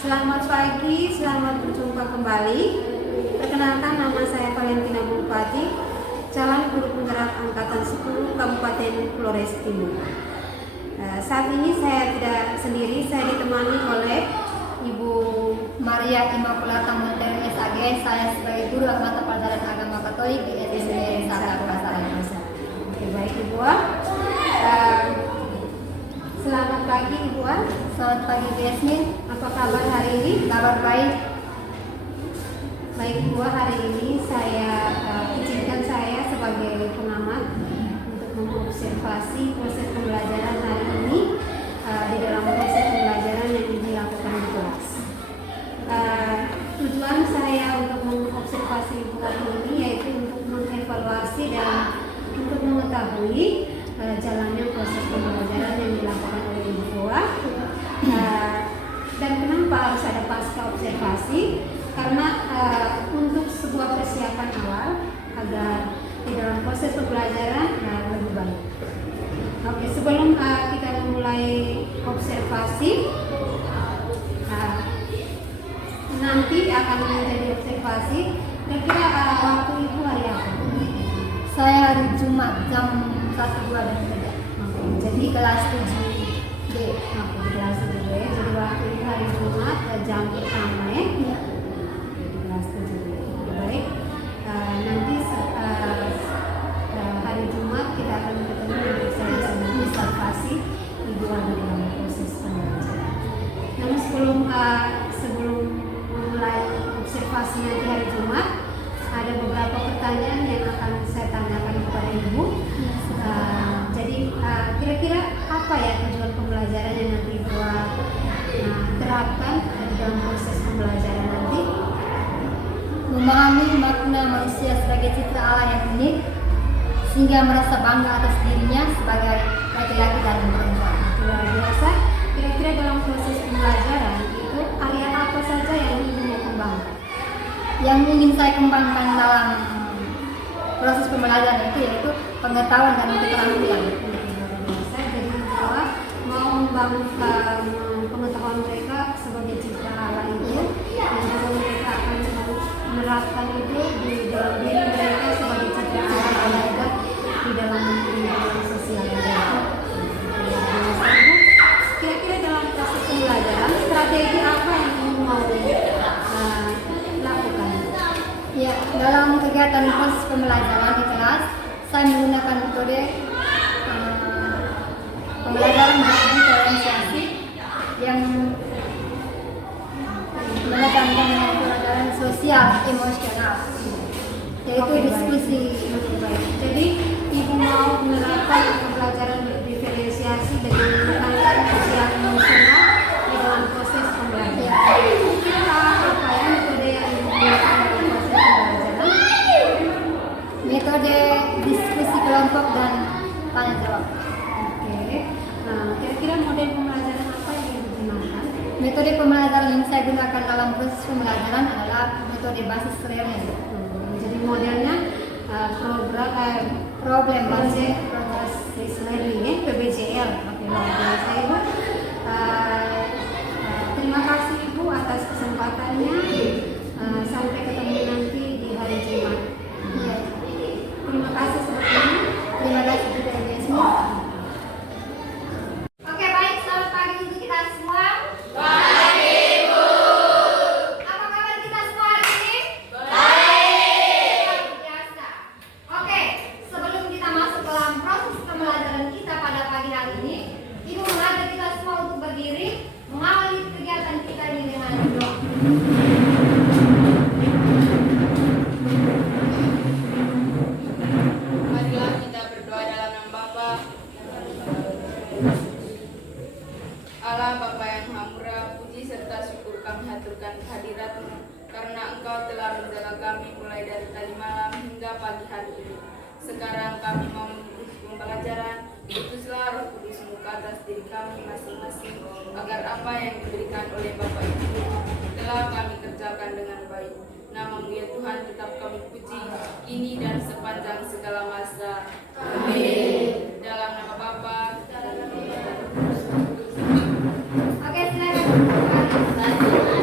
Selamat pagi, selamat berjumpa kembali. Perkenalkan, nama saya Valentina Bupati, calon guru penggerak angkatan 10 Kabupaten Flores Timur. Saat ini saya tidak sendiri, saya ditemani oleh Ibu Maria Immaculata Montero SAG. Saya sebagai guru mata pelajaran agama Katolik di SMP Sata Pasaran. Oke, baik Ibu. Selamat pagi Ibu. Selamat pagi Bu Yasmin. Apa kabar hari ini? Kabar baik. Baik Ibu, hari ini izinkan saya sebagai pengamat untuk mengobservasi proses pembelajaran hari ini di dalam proses pembelajaran yang dilakukan di kelas. Tujuan saya untuk mengobservasi Ibu hari ini yaitu untuk mengevaluasi dan untuk mengetahui jalannya proses pembelajaran yang dilakukan oleh Ibu. Dan kenapa harus ada pasca observasi? Karena untuk sebuah persiapan awal agar di dalam proses pembelajaran lebih baik. Oke, sebelum kita memulai observasi, nanti akan menjadi observasi. Kira-kira waktu Ibu hari apa? Saya hari Jumat jam 1, 2 dan 3. Jadi kelas 7D. Kelas 7D. Jadi waktu itu hari Jumat jam pertama ya. Di kelas 7D. Baik. Nanti hari Jumat kita akan ketemu untuk saya bisa observasi Ibu ada dalam proses pembelajaran. Namun sebelum memulai observasi nanti hari Jumat, ada beberapa pertanyaan yang akan saya tanyakan kepada Ibu. Jadi kira-kira apa ya tujuan pembelajaran yang nanti Ibu terapkan di dalam proses pembelajaran nanti? Memahami makna manusia sebagai cipta Allah yang unik, sehingga merasa bangga atas dirinya sebagai laki-laki dan perempuan. Luar biasa. Kira-kira dalam proses pembelajaran itu area apa saja yang Ibu mau kembangkan? Yang ingin saya kembangkan dalam proses pembelajaran itu yaitu pengetahuan dan keterampilan. Jadi bahwa mau membangun pengetahuan mereka sebagai cipta Allah itu, dan juga mereka akan menerapkan itu di dalam diri mereka sebagai cipta Allah dan juga di dalam lingkungan sosial mereka. Kira-kira dalam proses pembelajaran strategi apa yang Ibu mau lakukan? Ya, dalam kegiatan proses pembelajaran di kelas, saya menggunakan metode pembelajaran diferensiasi yang menekankan pembelajaran sosial emosional, yaitu diskusi. Jadi Ibu mau menerapkan pembelajaran diferensiasi dengan menekankan sosial emosional di dalam proses pembelajaran. Kira apa ya metode yang Ibu gunakan dalam proses pembelajaran? Metode diskusi kelompok dan tanya jawab. Oke. Kira-kira model pembelajaran apa yang Ibu gunakan? Metode pembelajaran yang saya gunakan dalam proses pembelajaran adalah metode basis learning. Jadi modelnya Problem basis basis learning PBCL. Oke, luar biasa Ibu. Terima kasih Ibu atas kesempatannya. Sampai ketemu nanti di hari Jumat. Ya. Terima kasih sebetulnya. Terima kasih juga Bu Yasmin. Oke, baik, selamat pagi untuk kita semua. Baik, Bu. Apa kabar kita semua hari ini? Baik. Luar biasa. Oke, sebelum kita masuk ke dalam proses pembelajaran kita pada pagi hari ini, Ibu mengajak kita semua untuk berdiri, mengawali kegiatan kita ini dengan doa. Marilah kita berdoa dalam nama Bapa, Allah Bapa yang Maha Murah, puji serta syukur kami haturkan kehadirat-Mu, karena Engkau telah menjaga kami mulai dari tadi malam hingga pagi hari ini. Sekarang kami mau mengikuti pembelajaran, utuslah Roh Kudus-Mu ke atas diri kami masing-masing, agar apa yang diberikan oleh Bapa itu telah kami kerjakan dengan baik. Nama-Mu ya Tuhan tetap kami puji, kini dan sepanjang segala masa. Amin. Dalam nama Bapa, dan dalam nama Roh Kudus. Oke, silakan.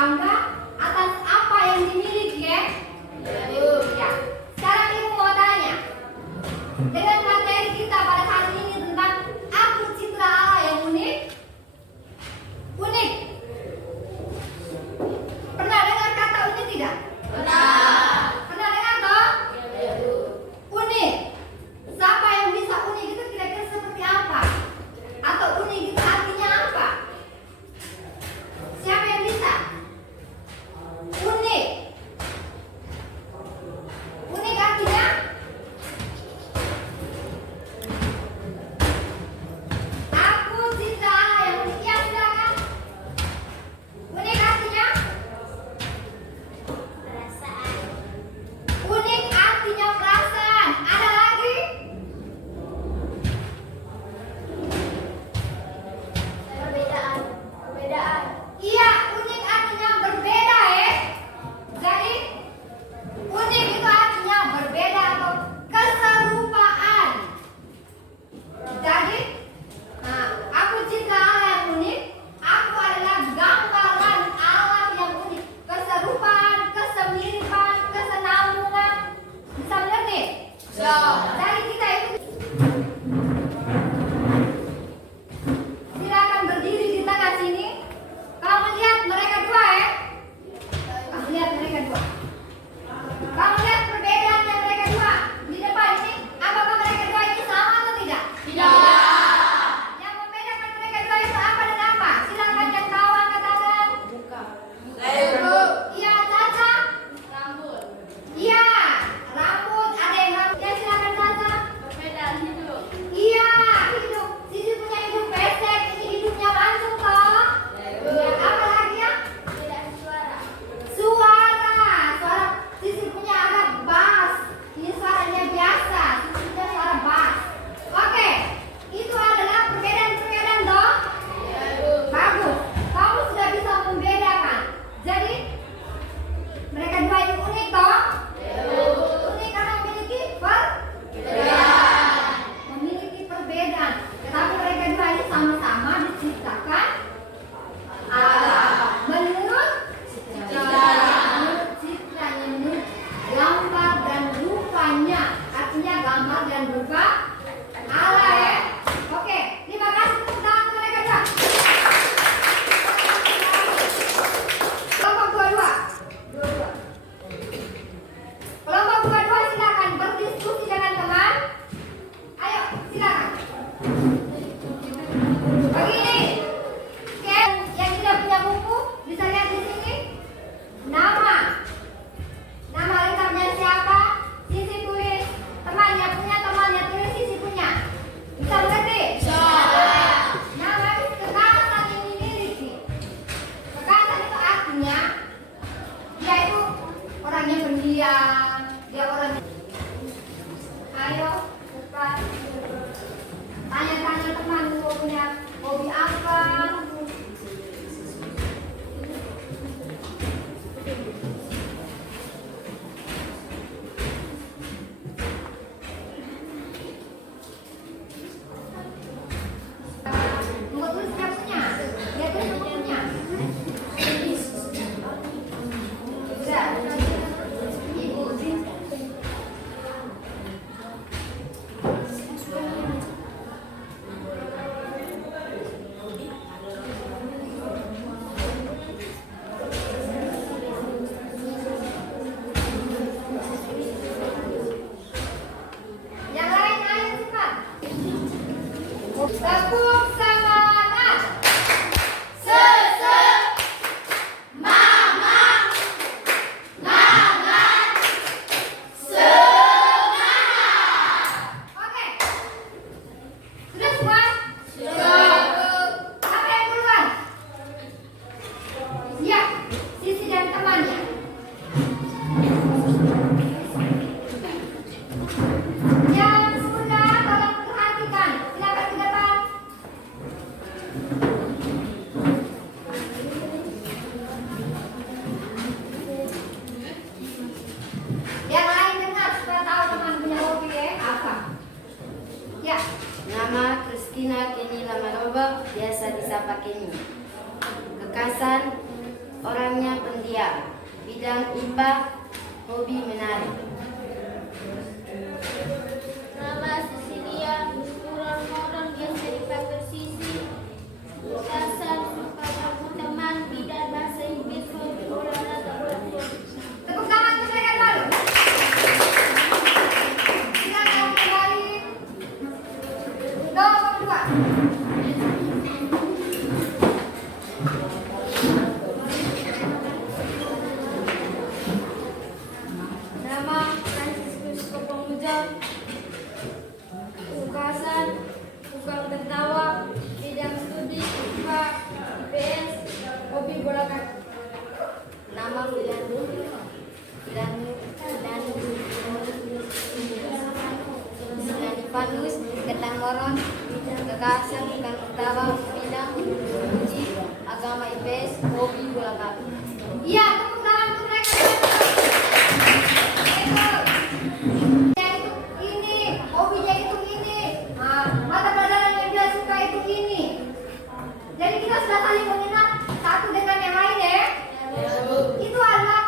bangga atas apa yang dimiliki ya? Ya. Sekarang ibu mau tanya, dengan materi kita pada hari ini tentang aku citra Allah yang unik. Unik. Pernah dengar kata unik tidak? Pernah dengar toh? Unik. Siapa yang bisa unik itu kira-kira seperti apa? Atau unik itu artinya apa? Siapa yang bisa? Unik. Unik artinya? Aku citra Allah yang unik. Ya, silakan. Unik artinya? Perasaan. Unik artinya perasaan. Ada lagi? Perbedaan. Perbedaan. Iya, unik artinya berbeda ya. Jadi unik itu artinya berbeda atau keserupaan. Jadi, nah, aku citra Allah yang unik. Aku adalah gambaran Allah yang unik. Keserupaan, kesemiripan, kesenambungan. Bisa mengerti? Jadi kita itu silakan berdiri di tengah sini. Kamu lihat mereka dua ya. Kamu lihat mereka dua. Kamu lihat perbedaannya mereka dua di depan ini. Apakah mereka dua ini sama atau tidak? Yang membedakan mereka dua itu apa dan apa? Silakan yang tahu angkat tangan. Iya, Caca. Iya, rambut. Ada yang rambut. Ya, silakan Caca. Iya, hidup. Sisi punya hidup pesek, ini hidupnya langsung toh. Ya, apa lagi ya? Suara. Sisi punya ada bass. Ini suaranya biasa. Sisi punya suara bass. Oke, itu adalah perbedaan toh. Bagus. Kamu sudah bisa membedakan. Jadi mereka dua ini unik toh. Unik karena memiliki perbedaan. Tetapi mereka dua ini sama-sama diciptakan Allah. Menurut citranya, menurut gambar dan rupanya. Artinya gambar dan rupa Allah ya. Oke, terima kasih tepuk tangan untuk mereka dua. Kelompok dua-dua. Kelompok dua-dua silakan berdiskusi dengan teman. Ayo, silakan. Begini. Oke, yang tidak punya buku bisa lihat di sini. Nama lengkapnya siapa? Sisi tulis. Temannya tulis, sisi punya. Bisa mengerti? Nama itu kekerasan yang dimiliki. Kekerasan itu artinya dia itu orangnya pendiam, dia orang. Ayo, cepat. Tanya-tanya teman punya hobi apa? Mau tulis dia punya. Dia tulis punya. Sudah. Ibu. Yang lain ayo cepat. Tepuk semangat. Oke. Sudah semua? Apa yang duluan? Ya, Sisi dan temannya. Yang sudah tolong perhatikan. Silakan ke depan. Yang lain dengar supaya tahu teman punya hobi ya. Apa? Ya. Nama Christina Kenny Lamaroba, biasa disapa Kenny. Kekasan orangnya pendiam. Bidang IPA, hobi menari. Nama Cecilia, kurang-kurang biasa dipakai sisi. Dasar suka aku teman, bidang bahasa Inggris, hobi olahraga bola. Tepuk tangan untuk mereka dulu. Silakan kembali. Nomor 2. Nama Franciscus Kopomujon. Ukasan, tukang tertawa, bidang studi IPA, IPS, hobi bola kaki. Nama Panus, Ketang Moron, Kekasan, Tukang Tertawa, Bidang Uji, Agama IPS, hobi bola kaki. Iya, tepuk tangan untuk mereka. Dia itu ini, hobinya itu ini. Mata pelajaran yang dia suka itu ini. Jadi kita sudah saling mengenal satu dengan yang lain ya. Itu adalah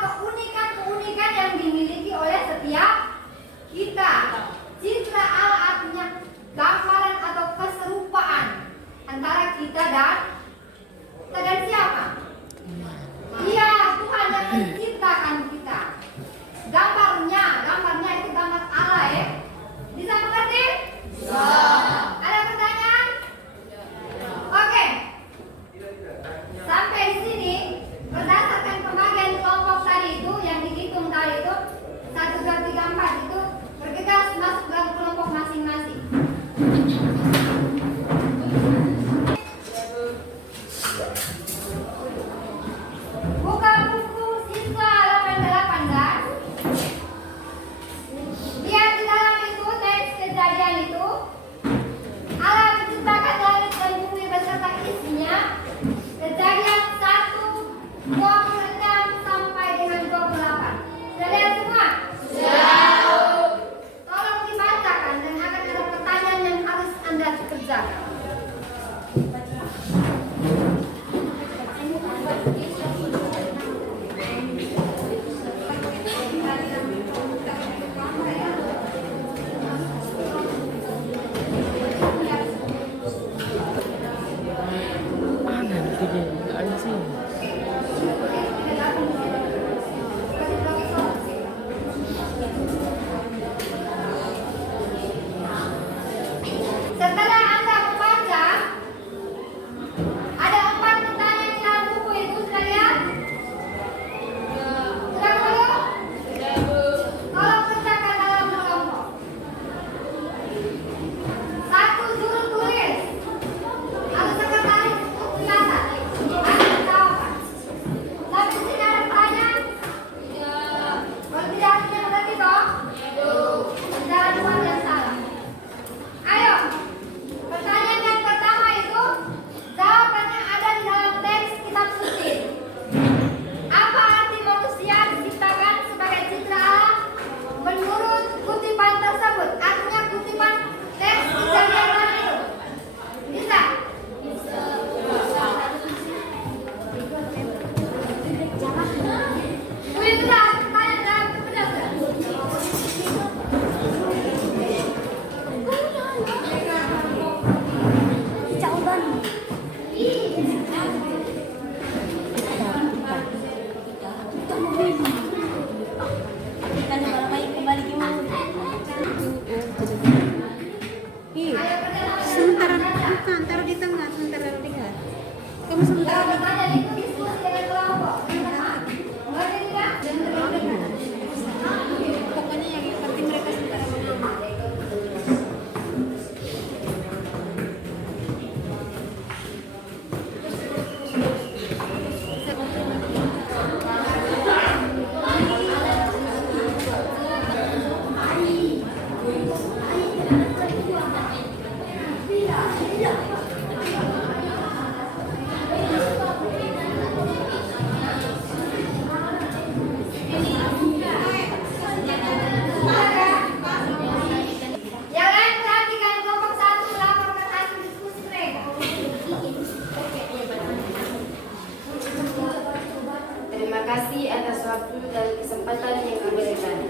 kasih atas waktu dan kesempatan yang diberikan.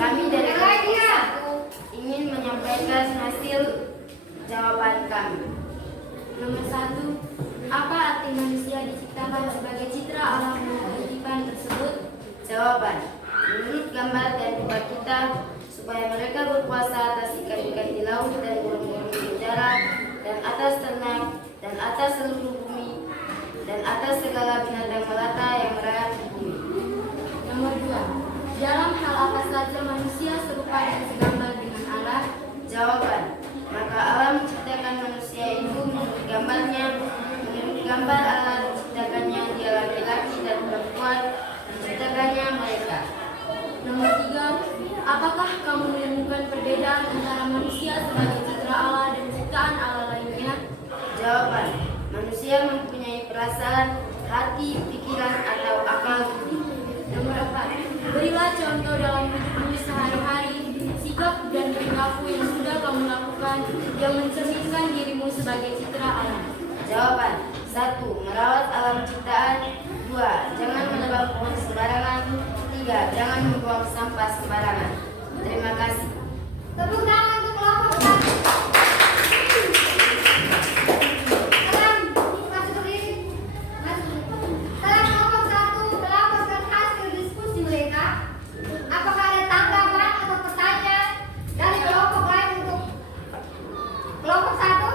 Kami dari kelompok 1 ingin menyampaikan hasil jawaban kami. Nomor 1. Apa arti manusia diciptakan sebagai citra alam kehidupan tersebut? Jawaban. Menurut gambar dan buat kita, supaya mereka berkuasa atas ikan-ikan di laut dan burung-burung di udara, dan atas ternak, dan atas seluruh bumi, dan atas segala binatang melata yang merayap di bumi. Nomor 2. Dalam hal apa saja manusia serupa dan segambar dengan Allah? Jawaban. Maka Allah menciptakan manusia itu menurut gambarnya, menurut gambar Allah diciptakannya dia laki-laki dan perempuan, diciptakannya mereka. Nomor 3. Apakah kamu menemukan perbedaan antara manusia sebagai citra Allah dan ciptaan Allah lainnya? Jawaban. Manusia mempunyai perasaan, hati, pikiran, atau akal budi. Nomor 4. Berilah contoh dalam hidupmu sehari-hari, sikap dan perilaku yang sudah kamu lakukan yang mencerminkan dirimu sebagai citra Allah. Jawaban. 1. Merawat alam ciptaan. 2. Jangan menebang pohon sembarangan. 3. Jangan membuang sampah sembarangan. Terima kasih. Tepuk tangan untuk kelompok 1. Sekarang masuk ke diri. Setelah kelompok 1 melaporkan hasil diskusi mereka, apakah ada tanggapan atau pertanyaan dari kelompok lain untuk kelompok 1?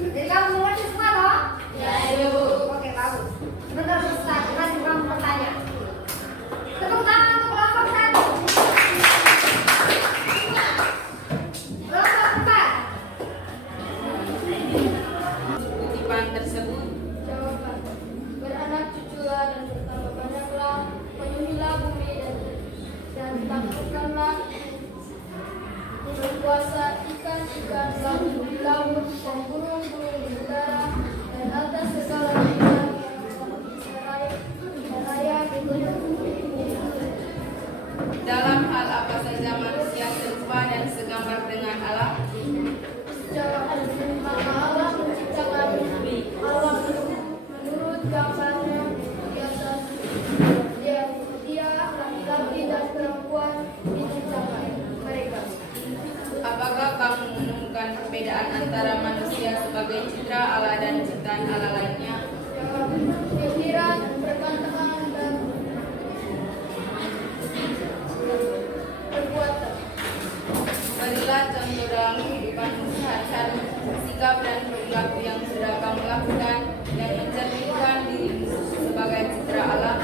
Jadi kamu mengerti semua toh? Ya, Ibu. Oke, bagus. Benar Ustaz, kasih kamu pertanyaan. Tepuk tangan untuk kelompok 1. Kelompok 4. Kutipan tersebut Jawaban. Beranak cuculah dan bertambah banyaklah, penuhilah bumi dan taklukkanlah, berkuasa ikan-ikan di laut dan burung-burung di udara dan atas segala binatang yang merayap di bumi. dalam hal apa saja manusia serupa dan segambar dengan Allah? Jawaban. Maka Allah menciptakan alam menurut gambarnya, dia laki-laki dan perempuan diciptakan mereka. Apakah kamu menemukan perbedaan antara manusia sebagai citra Allah dan ciptaan Allah lainnya? Jawaban. Pikiran, perkataan, dan perbuatan. Berilah contoh dalam kehidupan sehari-hari, sikap dan perilaku yang sudah kamu lakukan yang mencerminkan dirimu sebagai citra Allah.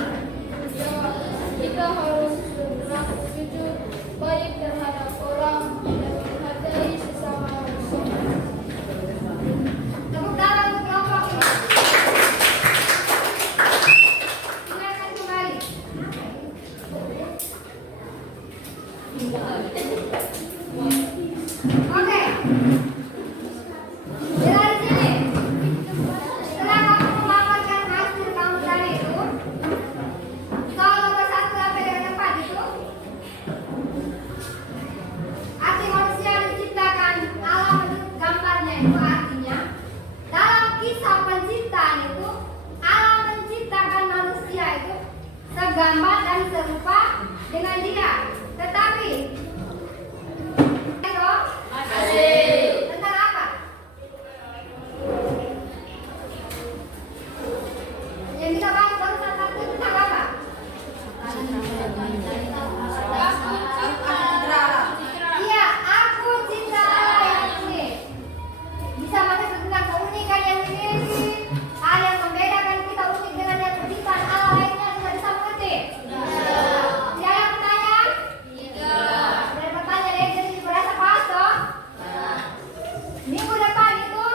Jawaban. Kita harus berlaku jujur, baik terhadap orang, dan menghargai sesama manusia. Tepuk tangan untuk kelompok 5. Silakan kembali. Oke. Dari sini. Setelah kamu memaparkan hasil kamu tadi itu, soal nomor 1 sampai dengan 4 itu, arti manusia diciptakan Allah menurut gambarnya itu artinya dalam kisah penciptaan itu Allah menciptakan manusia itu segambar dan serupa dengan dia. Tetapi tentang apa? Yang kita bahas barusan tadi tentang apa? Iya, aku cinta yang unik. Bisa masuk tentang keunikan yang dimiliki, hal yang membedakan kita unik dengan yang penciptaan Allah lainnya. Sudah bisa mengerti? Tidak ada pertanyaan? Ada pertanyaan dari jadi berasa paham toh? Minggu depan itu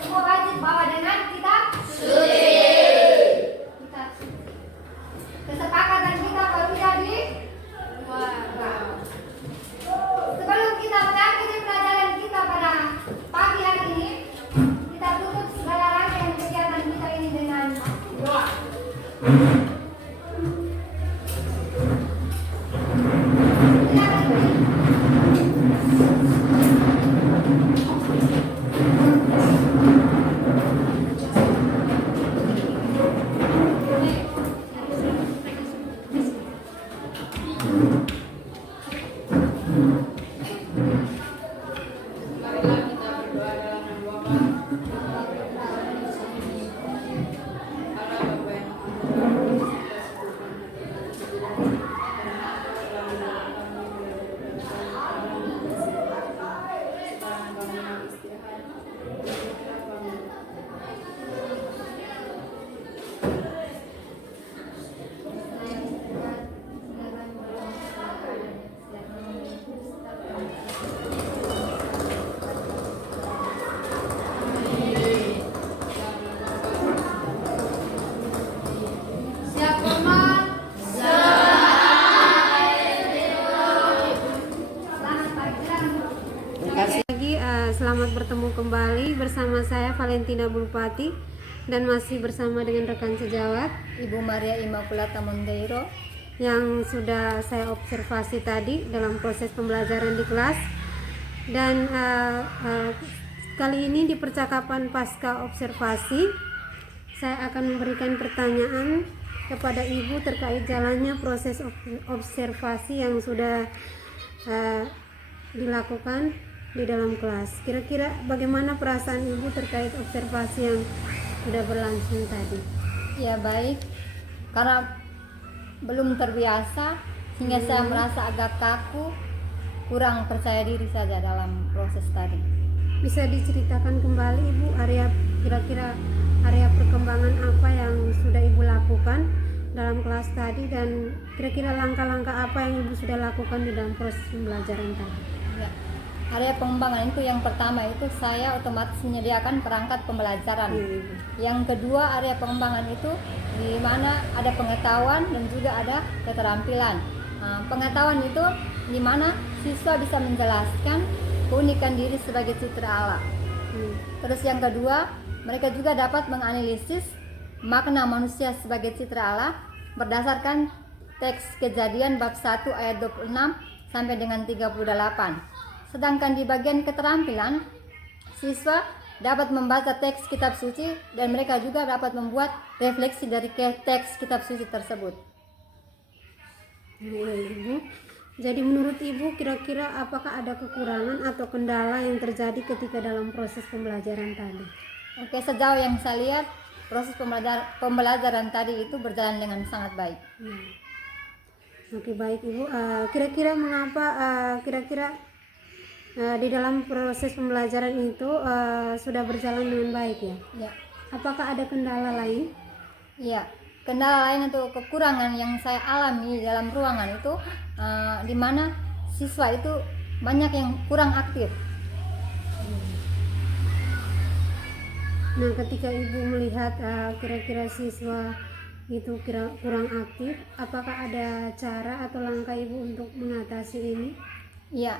semua wajib bawa dengan kitab suci. Kitab suci. Kesepakatan kita kalau tidak di sebelum kita mengakhiri pelajaran kita pada pagi hari ini, kita tutup segala rangkaian kegiatan kita ini dengan doa. Silakan. selamat bertemu kembali bersama saya Valentina Bulpati dan masih bersama dengan rekan sejawat Ibu Maria Immaculata Monteiro yang sudah saya observasi tadi dalam proses pembelajaran di kelas. Dan kali ini di percakapan pasca observasi saya akan memberikan pertanyaan kepada Ibu terkait jalannya proses observasi yang sudah dilakukan di dalam kelas. Kira-kira bagaimana perasaan Ibu terkait observasi yang sudah berlangsung tadi? ya baik, karena belum terbiasa sehingga saya merasa agak kaku, kurang percaya diri saja dalam proses tadi. Bisa diceritakan kembali Ibu kira-kira area perkembangan apa yang sudah Ibu lakukan dalam kelas tadi, dan kira-kira langkah-langkah apa yang Ibu sudah lakukan di dalam proses pembelajaran tadi? Ya. Area pengembangan itu yang pertama itu saya otomatis menyediakan perangkat pembelajaran. Ibu. Yang kedua area pengembangan itu di mana ada pengetahuan dan juga ada keterampilan. Pengetahuan itu di mana siswa bisa menjelaskan keunikan diri sebagai citra Allah. Terus yang kedua, mereka juga dapat menganalisis makna manusia sebagai citra Allah berdasarkan teks Kejadian bab 1 ayat 26 sampai dengan 38. Sedangkan di bagian keterampilan, siswa dapat membaca teks kitab suci dan mereka juga dapat membuat refleksi dari teks kitab suci tersebut. Ya, Ibu. Jadi menurut Ibu kira-kira apakah ada kekurangan atau kendala yang terjadi ketika dalam proses pembelajaran tadi? Oke, sejauh yang saya lihat proses pembelajaran tadi itu berjalan dengan sangat baik. Ya. Oke, baik Ibu. Kira-kira mengapa di dalam proses pembelajaran itu sudah berjalan dengan baik ya? Ya. Apakah ada kendala lain? Iya, kendala lain atau kekurangan yang saya alami dalam ruangan itu di mana siswa itu banyak yang kurang aktif. Nah, ketika Ibu melihat kira-kira siswa itu kurang aktif, apakah ada cara atau langkah Ibu untuk mengatasi ini? Iya,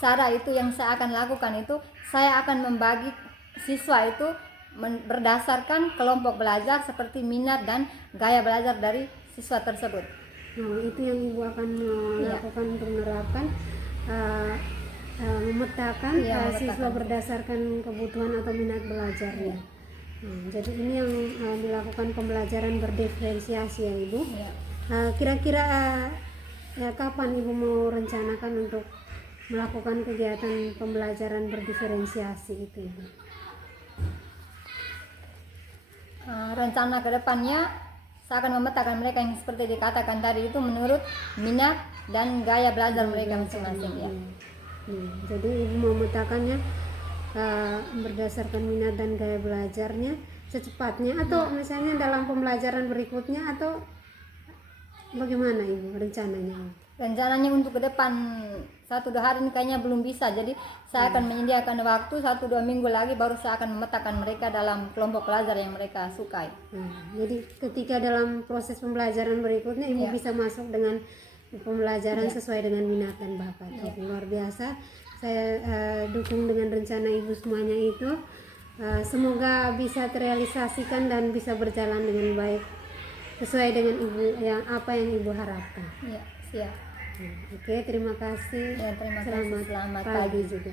cara itu yang saya akan lakukan itu saya akan membagi siswa itu berdasarkan kelompok belajar seperti minat dan gaya belajar dari siswa tersebut. Nah, itu yang Ibu akan lakukan untuk menerapkan memetakan siswa berdasarkan kebutuhan atau minat belajarnya. Nah, jadi ini yang dilakukan pembelajaran berdiferensiasi ya Ibu. Ya. Kira-kira kapan Ibu mau rencanakan untuk melakukan kegiatan pembelajaran berdiferensiasi itu Ibu? Rencana kedepannya saya akan memetakan mereka yang seperti dikatakan tadi itu menurut minat dan gaya belajar mereka masing-masing ya. Jadi Ibu memetakannya berdasarkan minat dan gaya belajarnya secepatnya, atau misalnya dalam pembelajaran berikutnya, atau bagaimana Ibu rencananya? Rencananya untuk ke depan 1-2 hari ini kayaknya belum bisa, jadi saya akan menyediakan waktu 1-2 minggu lagi baru saya akan memetakan mereka dalam kelompok belajar yang mereka sukai. Jadi ketika dalam proses pembelajaran berikutnya Ibu bisa masuk dengan pembelajaran sesuai dengan minat dan bakat. Luar biasa, saya dukung dengan rencana Ibu semuanya itu. Semoga bisa terrealisasikan dan bisa berjalan dengan baik sesuai dengan Ibu apa yang Ibu harapkan. Ya, siap. Oke, terima kasih. Ya, terima kasih. Selamat Selamat pagi pagi. juga.